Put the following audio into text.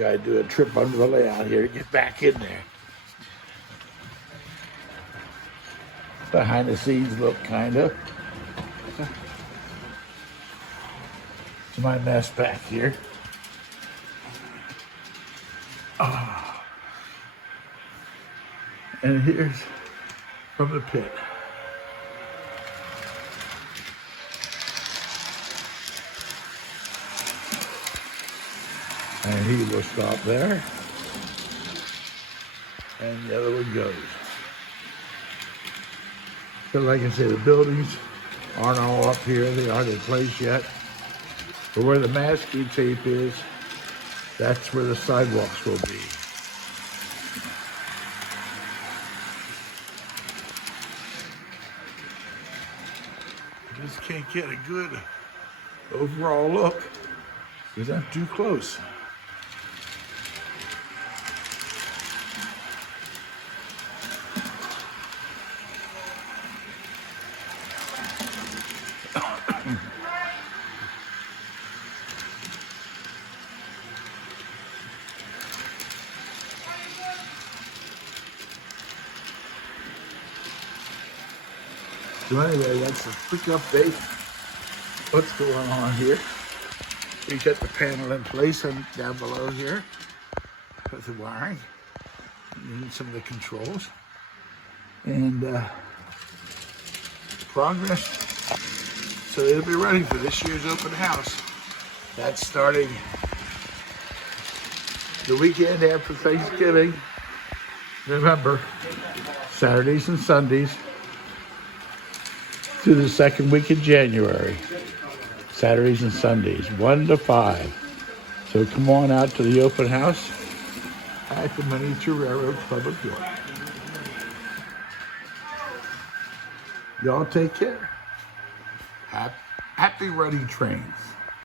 Gotta do a trip under the layout here to get back in there. Behind the scenes look, kind of. It's my mess back here. Oh. And here's from the pit. And he will stop there. And the other one goes. So like I said, the buildings aren't all up here. They aren't in place yet. But where the masking tape is, that's where the sidewalks will be. I just can't get a good overall look because I'm too close. So anyway, that's a quick update. What's going on here? We got the panel in place and down below here with the wiring. You need some of the controls. And progress. So it'll be ready for this year's open house. That's starting the weekend after Thanksgiving. Remember, Saturdays and Sundays through the second week of January. Saturdays and Sundays, 1 to 5. So come on out to the open house at the Miniature Railroad Club of York. Y'all take care. Happy running trains.